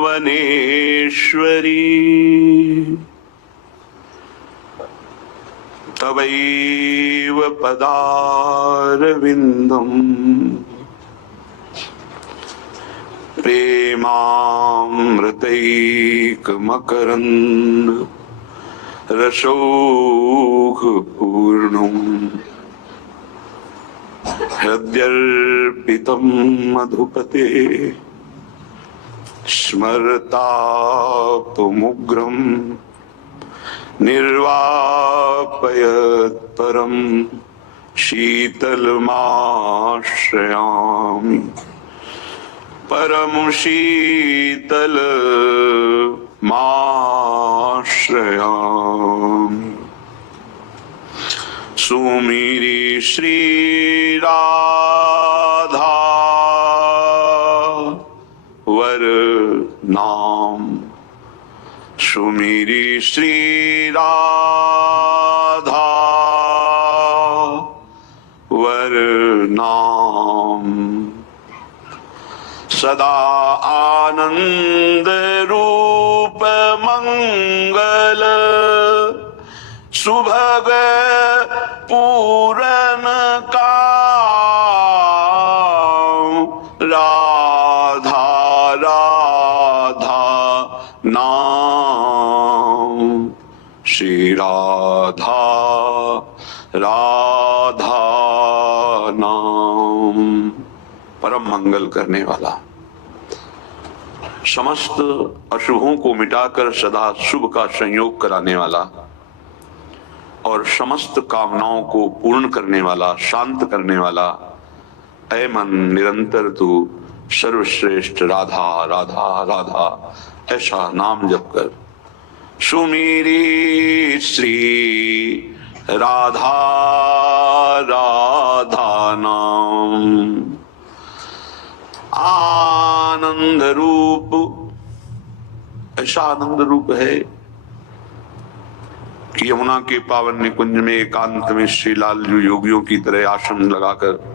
वनेश्वरी तवैव पदारविन्दम् प्रेमामृतैकमकरन्द रसौघपूर्णम् हृद्यर्पितं मधुपते स्मरतापमुग्रं निर्वापयत् परं शीतलमाश्रयामि परं शीतलमाश्रयामि। सुमिरि श्री राधा वर नाम, सुमिरि श्री राधा वर नाम। सदा आनंद रूप मंगल सुभग पूरन काम, राधा राधा नाम, श्री राधा राधा नाम। परम मंगल करने वाला, समस्त अशुभों को मिटाकर सदा शुभ का संयोग कराने वाला और समस्त कामनाओं को पूर्ण करने वाला, शांत करने वाला, ऐ मन निरंतर तू सर्वश्रेष्ठ राधा राधा राधा ऐसा नाम जप कर। सुमिरि श्री राधा राधा नाम। आनंद रूप, ऐसा आनंद रूप है कि यमुना के पावन निकुंज में एकांत में श्री लालजू योगियों की तरह आसन लगाकर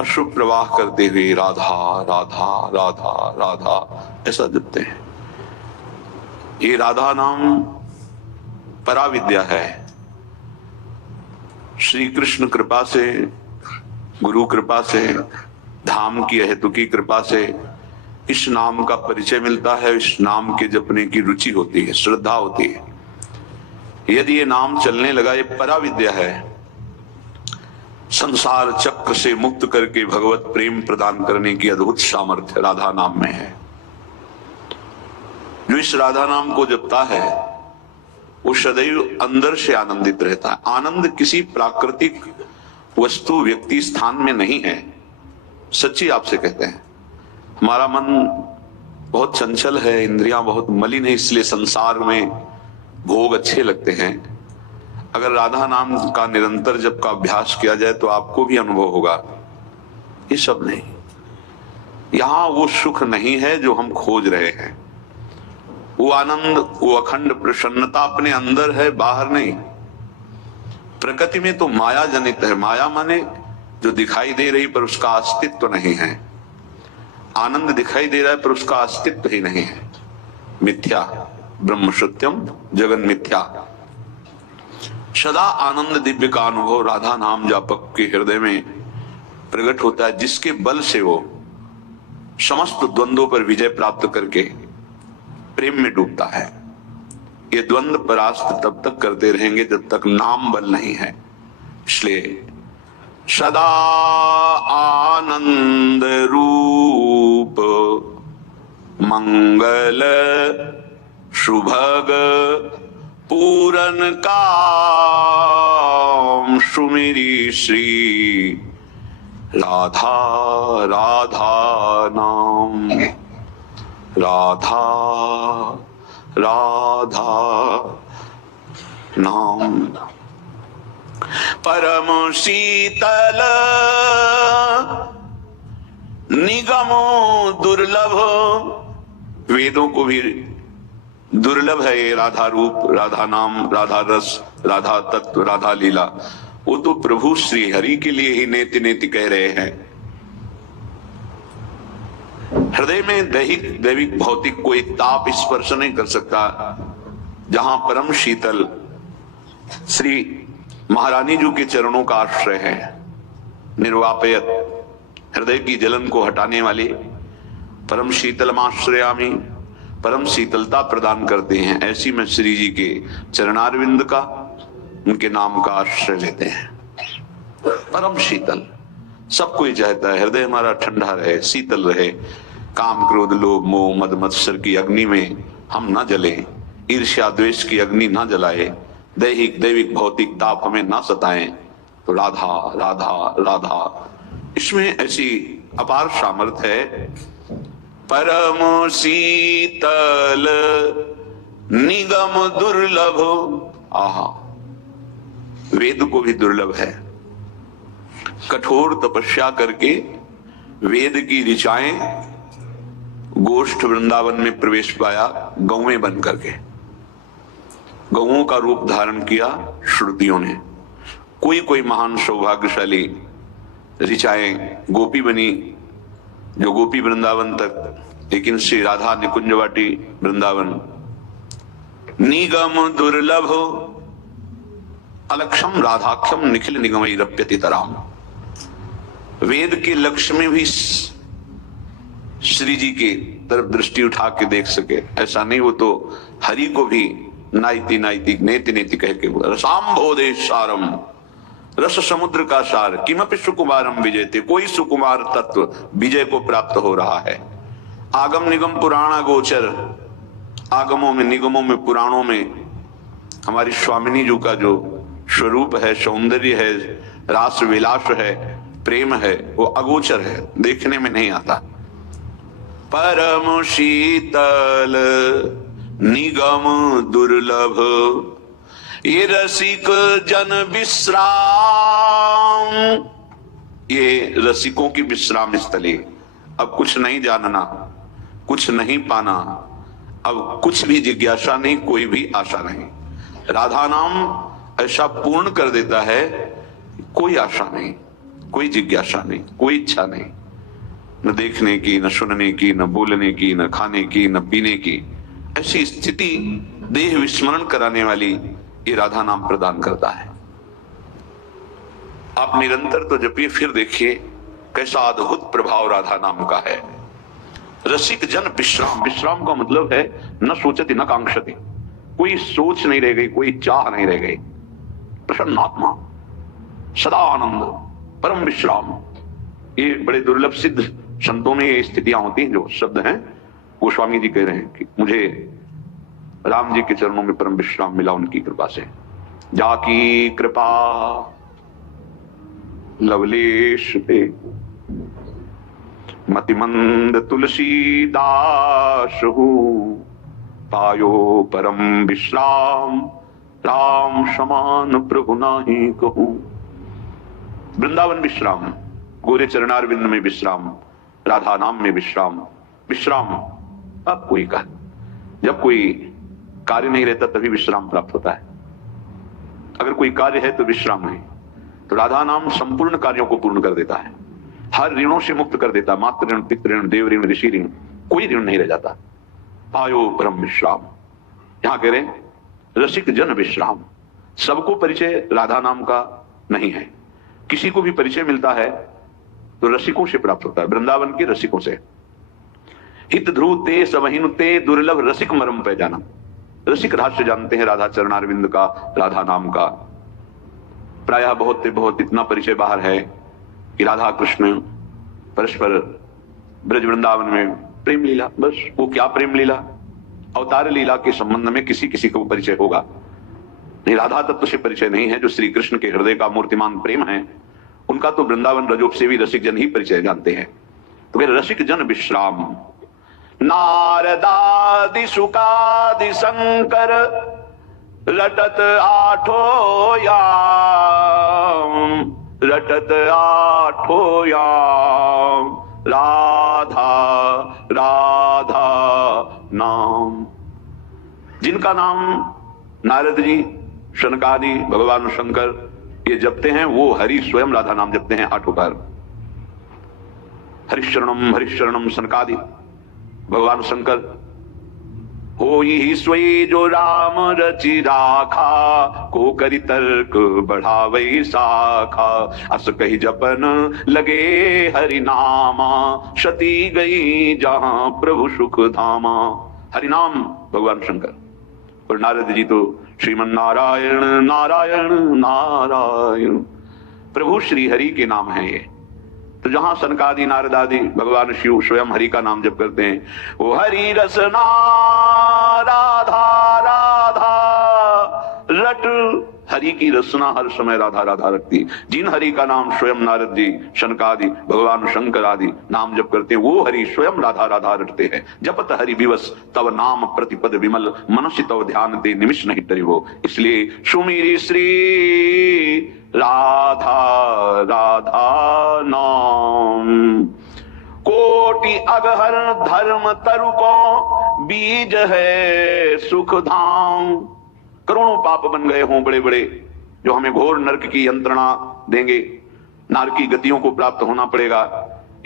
अश्रु प्रवाह करते हुए राधा राधा राधा राधा ऐसा जपते हैं। ये राधा नाम पराविद्या है। श्री कृष्ण कृपा से, गुरु कृपा से, धाम की अहेतुकी कृपा से इस नाम का परिचय मिलता है। इस नाम के जपने की रुचि होती है, श्रद्धा होती है। यदि ये नाम चलने लगा, ये पराविद्या है। संसार चक्र से मुक्त करके भगवत प्रेम प्रदान करने की अद्भुत सामर्थ्य राधा नाम में है। जो इस राधा नाम को जपता है वो सदैव अंदर से आनंदित रहता है। आनंद किसी प्राकृतिक वस्तु, व्यक्ति, स्थान में नहीं है। सच्ची आपसे कहते हैं, हमारा मन बहुत चंचल है, इंद्रियां बहुत मलिन है, इसलिए संसार में भोग अच्छे लगते हैं। अगर राधा नाम का निरंतर जप का अभ्यास किया जाए तो आपको भी अनुभव होगा ये सब नहीं। यहां वो सुख नहीं है जो हम खोज रहे हैं। वो आनंद, वो अखंड प्रसन्नता अपने अंदर है, बाहर नहीं। प्रकृति में तो माया जनित है। माया माने जो दिखाई दे रही पर उसका अस्तित्व नहीं है। आनंद दिखाई दे रहा है पर उसका अस्तित्व ही नहीं है। मिथ्या, ब्रह्म सत्यम जगन मिथ्या। सदा आनंद दिव्य का अनुभव राधा नाम जापक के हृदय में प्रकट होता है, जिसके बल से वो समस्त द्वंद्वों पर विजय प्राप्त करके प्रेम में डूबता है। ये द्वंद्व परास्त तब तक करते रहेंगे जब तक नाम बल नहीं है। इसलिए सदा आनंद रूप मंगल सुभग पूरन काम, सुमिरि श्री राधा राधा नाम, राधा राधा नाम। परम शीतल निगमो दुर्लभ, वेदों को भी दुर्लभ है ये राधा रूप, राधा नाम, राधा रस, राधा तत्व, राधा लीला। वो तो प्रभु श्री हरि के लिए ही नेति नेति कह रहे हैं। हृदय में दैहिक दैविक भौतिक कोई ताप स्पर्श नहीं कर सकता जहां परम शीतल श्री महारानी जी के चरणों का आश्रय है। निर्वापयत, हृदय की जलन को हटाने वाले परम शीतलमाश्रयामी, परम शीतलता प्रदान करते हैं। ऐसी में श्री जी के चरणारविंद का, उनके नाम का आश्रय लेते हैं। परम शीतल, सब कोई चाहता है हृदय हमारा ठंडा रहे, शीतल रहे, काम क्रोध लोभ मोह मद मत्सर की अग्नि में हम न जलें, ईर्ष्या द्वेष की अग्नि न जलाए, दैहिक दैविक भौतिक ताप हमें ना सताएं। तो राधा राधा राधा, इसमें ऐसी अपार सामर्थ्य है। परम शीतल निगम दुर्लभ, आहा, वेद को भी दुर्लभ है। कठोर तपस्या करके वेद की ऋचाएं गोष्ठ वृंदावन में प्रवेश पाया, गौएं बन करके गौओं का रूप धारण किया श्रुतियों ने। कोई कोई महान सौभाग्यशाली ऋचाएं गोपी बनी, जो गोपी वृंदावन तक, लेकिन श्री राधा निकुंजवाटी वृंदावन। निगम दुर्लभ अलक्षम राधाक्षम निखिल निगमई रप्यति तराम। वेद के लक्ष्य में भी श्री जी के तरफ दृष्टि उठा के देख सके, ऐसा नहीं। वो तो हरि को भी नाइति नाइति नेति नेति कह के बोला। रसाम्भोधे सारम, रस समुद्र का सार, किमपि सुकुमारम विजयते, कोई सुकुमार तत्व विजय को प्राप्त हो रहा है। आगम निगम पुराणा गोचर, आगमों में निगमों में पुराणों में हमारी स्वामिनी जी का जो स्वरूप है, सौंदर्य है, रास विलास है, प्रेम है, वो अगोचर है, देखने में नहीं आता। परम शीतल निगम दुर्लभ, ये रसिक जन विश्राम, ये रसिकों की विश्राम स्थली। अब कुछ नहीं जानना, कुछ नहीं पाना, अब कुछ भी जिज्ञासा नहीं, कोई भी आशा नहीं। राधा नाम ऐसा पूर्ण कर देता है, कोई आशा नहीं, कोई जिज्ञासा नहीं, कोई इच्छा नहीं, न देखने की, न सुनने की, न बोलने की, न खाने की, न पीने की। ऐसी स्थिति देह विस्मरण कराने वाली ये राधा नाम प्रदान करता है। आप निरंतर तो जपिए, फिर देखिए कैसा अद्भुत प्रभाव राधा नाम का है। रसिक जन विश्राम, विश्राम का मतलब है न सोचती न कांक्षती, कोई सोच नहीं रह गई, कोई चाह नहीं रह गई। प्रसन्नात्मा, सदा आनंद, परम विश्राम। ये बड़े दुर्लभ सिद्ध संतों में ये स्थितियां होती हैं। जो शब्द हैं गोस्वामी जी कह रहे हैं कि मुझे राम जी के चरणों में परम विश्राम मिला उनकी कृपा से। जाकी कृपा लवलेश पे मतिमंद तुलसीदास हूँ, पायो परम विश्राम, राम समान प्रभु नाही कहूं। वृंदावन विश्राम, गोरे चरणारविंद में विश्राम, राधा नाम में विश्राम। विश्राम अब कोई का, जब कोई कार्य नहीं रहता तभी विश्राम प्राप्त होता है। अगर कोई कार्य है तो विश्राम नहीं। तो राधा नाम संपूर्ण कार्यों को पूर्ण कर देता है, हर ऋणों से मुक्त कर देता। मातृ ऋण, पितृ ऋण, देव ऋण, ऋषि ऋण, कोई ऋण नहीं रह जाता। पायो परम विश्राम, यहां कह रहे रसिक जन विश्राम। सबको परिचय राधा नाम का नहीं है, किसी को भी परिचय मिलता है तो रसिकों से प्राप्त होता है, वृंदावन के रसिकों से। हित ध्रुव ते सबहिनु ते दुर्लभ रसिक मरम पे जाना। रसिक रहस्य जानते हैं राधा चरणारविंद का, राधा नाम का। प्रायः बहुत इतना परिचय बाहर है कि राधा कृष्ण परस्पर ब्रज वृंदावन में प्रेम लीला, बस। वो क्या प्रेम लीला, अवतार लीला के संबंध में किसी किसी को परिचय होगा, नहीं राधा तत्व से परिचय नहीं है। जो श्री कृष्ण के हृदय का मूर्तिमान प्रेम है, उनका तो वृंदावन रजोपसेवी रसिक जन ही परिचय जानते हैं। तो वे रसिक जन विश्राम। नारदादि सुकादि शंकर रटत आठो याम, रटत आठो याम, राधा राधा नाम। जिनका नाम नारद जी, शनकादि, भगवान शंकर ये जपते हैं, वो हरि स्वयं राधा नाम जपते हैं 8 बार। हरिशरणम हरिशरणम, शनकादि भगवान शंकर हो ही सोई जो राम रचि राखा, को करि तर्क बढ़ावई शाखा। अस कही जपन लगे हरि नामा, शती गई जहां प्रभु सुख धामा। हरि नाम भगवान शंकर। और नारद जी तो श्रीमन नारायण नारायण नारायण, प्रभु श्री हरि के नाम है ये। तो जहां सनकादि नारद आदि भगवान शिव स्वयं हरि का नाम जप करते हैं, वो हरि रसना राधा राधा रट। हरि की रसना हर समय राधा राधा रखती। जिन हरि का नाम स्वयं नारद जी सनकादि भगवान शंकर आदि नाम जप करते हैं, वो हरि स्वयं राधा राधा रटते हैं। जपत हरि विवश तव नाम प्रतिपद विमल, मनुष्य तव ध्यान ते निमिष नहीं तरी वो। इसलिए सुमिरी श्री राधा राधा नाम। कोटि अगहर धर्म तरु को, बीज है सुख धाम। करोड़ों पाप बन गए हों बड़े बड़े, जो हमें घोर नरक की यंत्रणा देंगे, नारकी गतियों को प्राप्त होना पड़ेगा,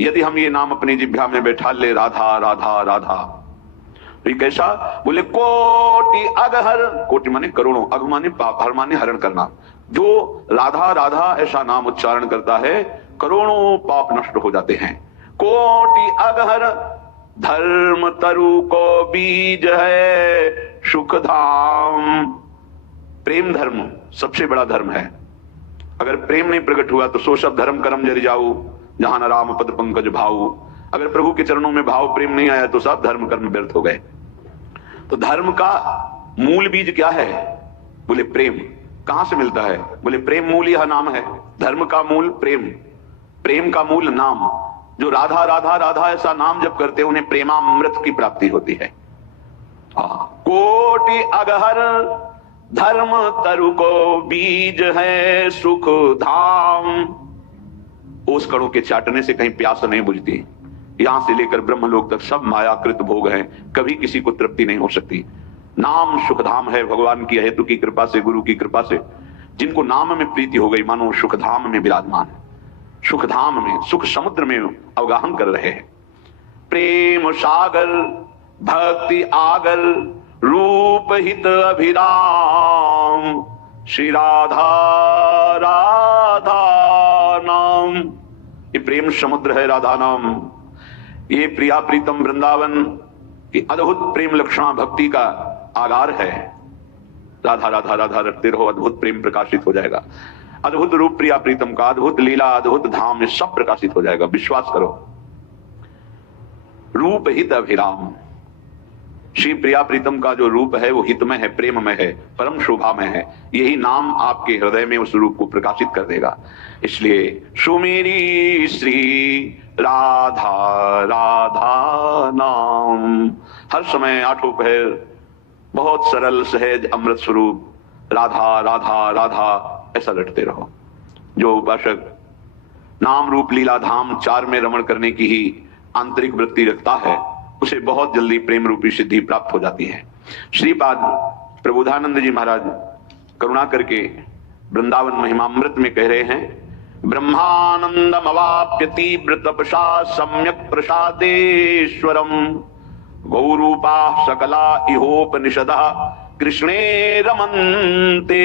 यदि हम ये नाम अपनी जिह्वा में बैठा ले, राधा राधा राधा। तो ये कैसा? बोले कोटि अगहर, कोटि माने करोड़ों, अग माने पाप, हर माने हरण करना। जो राधा राधा ऐसा नाम उच्चारण करता है, करोड़ों पाप नष्ट हो जाते हैं। कोटि अगहर धर्म तरु को, बीज है सुख धाम। प्रेम धर्म सबसे बड़ा धर्म है। अगर प्रेम नहीं प्रकट हुआ तो सो सब धर्म कर्म जरि जाऊ, जहां न राम पद पंकज भाऊ। अगर प्रभु के चरणों में भाव प्रेम नहीं आया तो सब धर्म कर्म व्यर्थ हो गए। तो धर्म का मूल बीज क्या है? बोले प्रेम। कहां से मिलता है? बोले प्रेम मूल यह नाम है। धर्म का मूल प्रेम, प्रेम का मूल नाम। जो राधा राधा राधा ऐसा नाम जब करते हैं, उन्हें प्रेमामृत की प्राप्ति होती है। कोटि अगहर धर्म तरु को, बीज है सुख धाम। ओस कणों के चाटने से कहीं प्यास नहीं बुझती। यहां से लेकर ब्रह्मलोक तक सब मायाकृत भोग हैं, कभी किसी को तृप्ति नहीं हो सकती। नाम सुखधाम है। भगवान की हेतु की कृपा से, गुरु की कृपा से जिनको नाम में प्रीति हो गई, मानो सुखधाम में विराजमान है। सुखधाम में, सुख समुद्र में अवगाहन कर रहे हैं। प्रेम सागर भक्ति आगर, रूप हित अभिराम। श्री राधा राधा नाम, ये प्रेम समुद्र है राधा नाम। ये प्रिया प्रीतम वृंदावन की अद्भुत प्रेम लक्षणा भक्ति का आगार है। राधा राधा राधा रटते रहो, अद्भुत प्रेम प्रकाशित हो जाएगा। अद्भुत रूप प्रिया प्रीतम का, अद्भुत लीला, अद्भुत धाम, ये सब प्रकाशित हो जाएगा। विश्वास करो। रूप हित अभिराम, श्री प्रिया प्रीतम का जो रूप है वो हितमय है, प्रेममय है, परम शोभा में है। यही नाम आपके हृदय में उस रूप को प्रकाशित कर देगा। इसलिए सुमेरी श्री राधा राधा नाम। हर समय आठों पहर बहुत सरल सहज अमृत स्वरूप राधा राधा राधा ऐसा लटते रहो। जो उपासक नाम रूप लीला धाम चार में रमण करने की ही आंतरिक वृत्ति रखता है, उसे बहुत जल्दी प्रेम रूपी सिद्धि प्राप्त हो जाती है। श्रीपाद प्रबोधानंद जी महाराज करुणा करके वृंदावन महिमामृत में कह रहे हैं, ब्रह्मानंदम अवाप्य तीव्र तपसा सम्यक प्रसादेश्वरम, गौरूपा सकला इहोपनिषदा कृष्णे रमन्ते।